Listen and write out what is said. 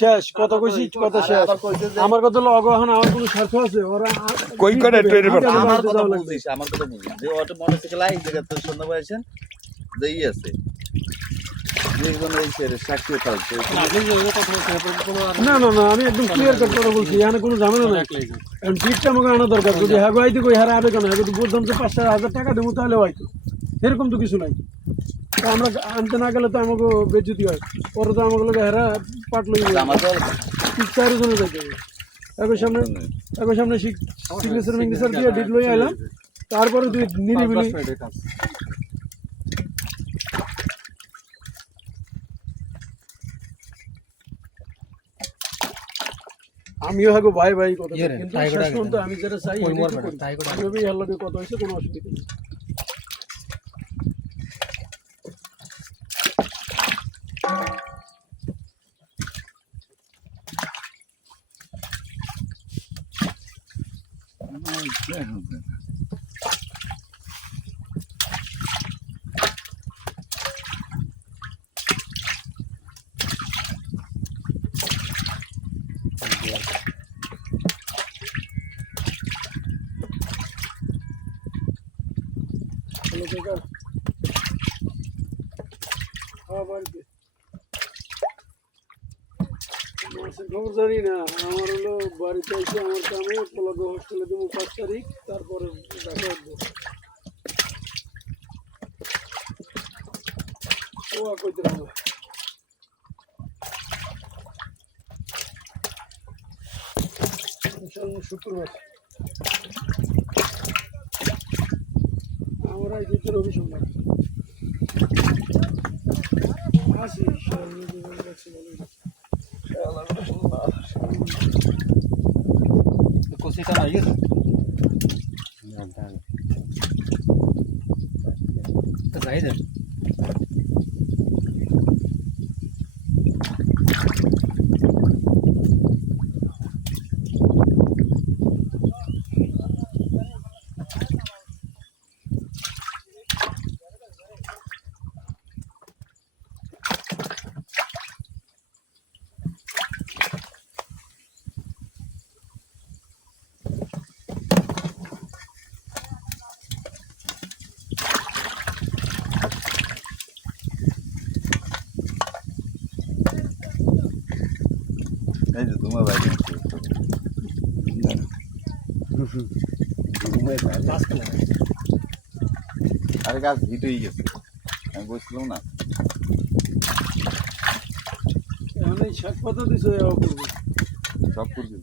শেষ কত কইছি কত শেষ আমার কত লগ এখন আমার কোনো স্বার্থ আছে ওরা কই করে ট্রেনে পাঠাবো আমার কথা বলছিস আমার কথা বলছিস যে অটো মোটরসাইকেল আই জায়গা তো সন্ধ্যা আছেন যেই আছে যেগুলো এই ছেড়ে সাক্ষী থাকছে না না না আমি একদম ক্লিয়ার কাট কথা বলছি এখানে কোনো ঝামেলা নাই কারণ বিটটা আমাকে আনা দরকার যদি হ্যাঁ আইতে কই হারা আবে কেন যদি বলতাম যে 5,000 টাকা দেবো তাহলে হয়তো এরকম তো কিছু নাই আমরা আনতে না গেলে তো আমাকে বেজ্জতি হয় পরে তো আমাকে লোক হেরা পাট লই আমাদের 4 জনে যাইতে হবে একই সামনে সিগনেচার দিয়ে ডিট লই আইলাম তারপরে তুই নিরিবিলি আমিও হাগো ভাই ভাই কথা কিন্তু শেষ পর্যন্ত আমি যেটা চাই আমি আল্লাহকে কথা হইছে কোনো অসুবিধা নেই খবর জানি না আমার হলো বাড়িতে এসে আমার কামে পোলাগো হোস্টেলে দেবো 5 তারিখ তারপরে দেখা উঠবো ও কইতে হবে শুক্রবার আমরা এই দিকের অভিসম্মান আসি cosita ahí. Está ahí. এই যে তোমার বাইরে আরে গাছ হিট হয়ে গেছে আমি বলছিলাম না শাক পাতা দিছে সব করছি